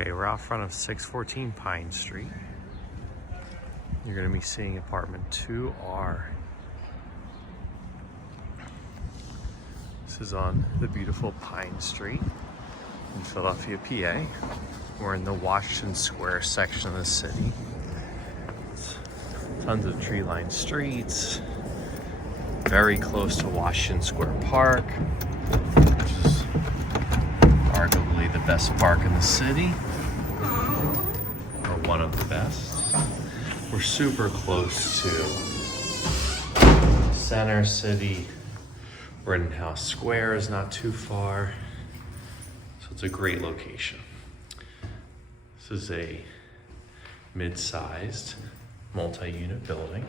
Okay, we're out front of 614 Pine Street. You're gonna be seeing apartment 2R. This is on the beautiful Pine Street in Philadelphia, PA. We're in the Washington Square section of the city. It's tons of tree-lined streets, very close to Washington Square Park, which is arguably the best park in the city, or one of the best. We're super close to Center City. Rittenhouse Square is not too far, so it's a great location. This is a mid-sized multi-unit building.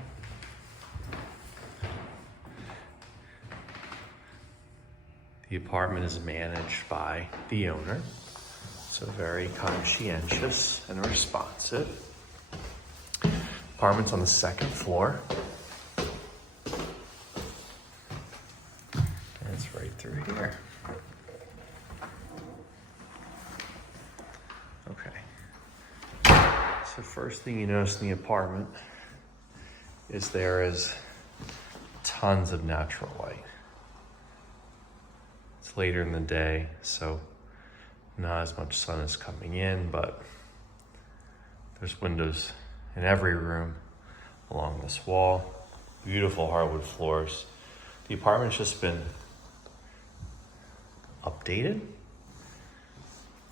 The apartment is managed by the owner, so very conscientious and responsive. Apartment's on the second floor. And it's right through here. Okay. So first thing you notice in the apartment is there is tons of natural light. It's later in the day, so not as much sun is coming in, but there's windows in every room along this wall. Beautiful hardwood floors. The apartment's just been updated.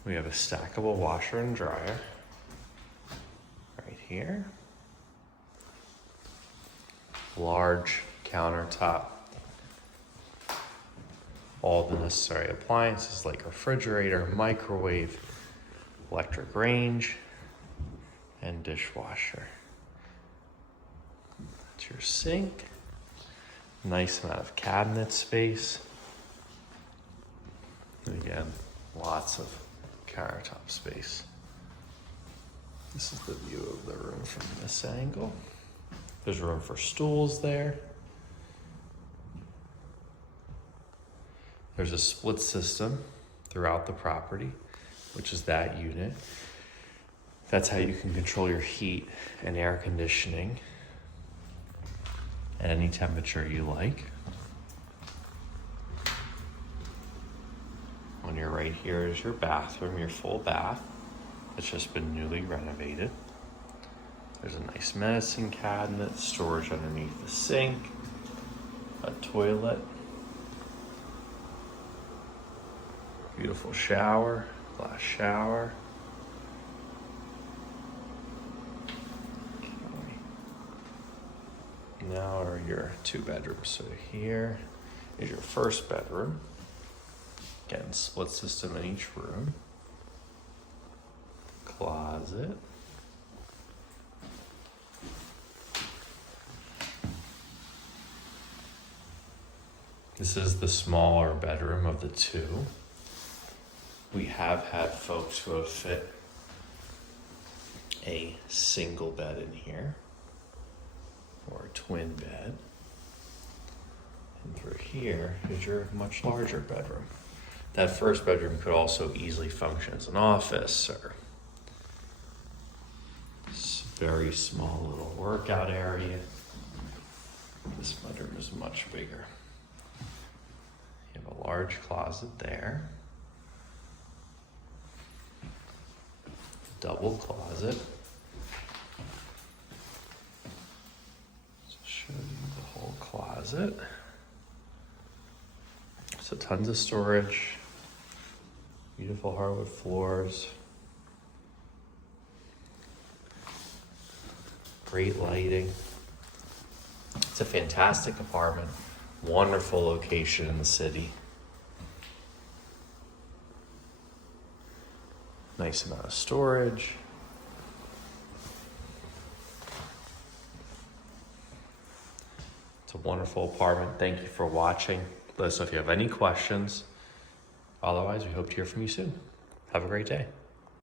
We have a stackable washer and dryer right here. Large countertop. All the necessary appliances like refrigerator, microwave, electric range, and dishwasher. That's your sink. Nice amount of cabinet space. And again, lots of countertop space. This is the view of the room from this angle. There's room for stools there. There's a split system throughout the property, which is that unit. That's how you can control your heat and air conditioning at any temperature you like. On your right here is your bathroom, your full bath. It's just been newly renovated. There's a nice medicine cabinet, storage underneath the sink, a toilet, beautiful shower, glass shower. Now are your two bedrooms. So here is your first bedroom. Again, split system in each room. Closet. This is the smaller bedroom of the two. We have had folks who have fit a single bed in here, or a twin bed. And through here is your much larger bedroom. That first bedroom could also easily function as an office or this very small little workout area. This bedroom is much bigger. You have a large closet there. Double closet. Show you the whole closet. So tons of storage, beautiful hardwood floors, great lighting. It's a fantastic apartment, wonderful location in the city. Nice amount of storage. It's a wonderful apartment. Thank you for watching. Let us know if you have any questions. Otherwise, we hope to hear from you soon. Have a great day.